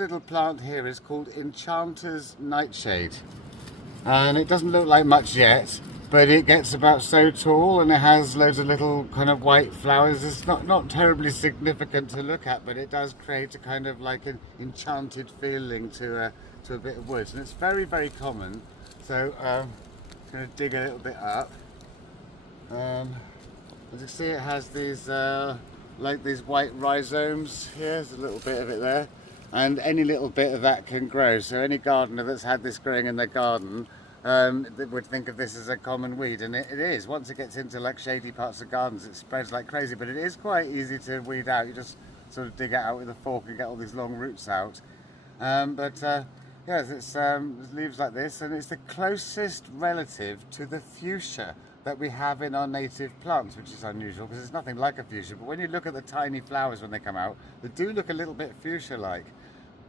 little plant here is called Enchanter's nightshade. And it doesn't look like much yet, but it gets about so tall and it has loads of little kind of white flowers. It's not terribly significant to look at, but it does create a kind of like an enchanted feeling to a bit of wood. And it's very, very common. So I'm going to dig a little bit up. As you can see, it has these like these white rhizomes here. There's a little bit of it there. And any little bit of that can grow. So any gardener that's had this growing in their garden would think of this as a common weed, and it is. Once it gets into like shady parts of gardens, it spreads like crazy, but it is quite easy to weed out. You just sort of dig it out with a fork and get all these long roots out. Yes, it's leaves like this, and it's the closest relative to the fuchsia that we have in our native plants, which is unusual because it's nothing like a fuchsia. But when you look at the tiny flowers when they come out, they do look a little bit fuchsia-like.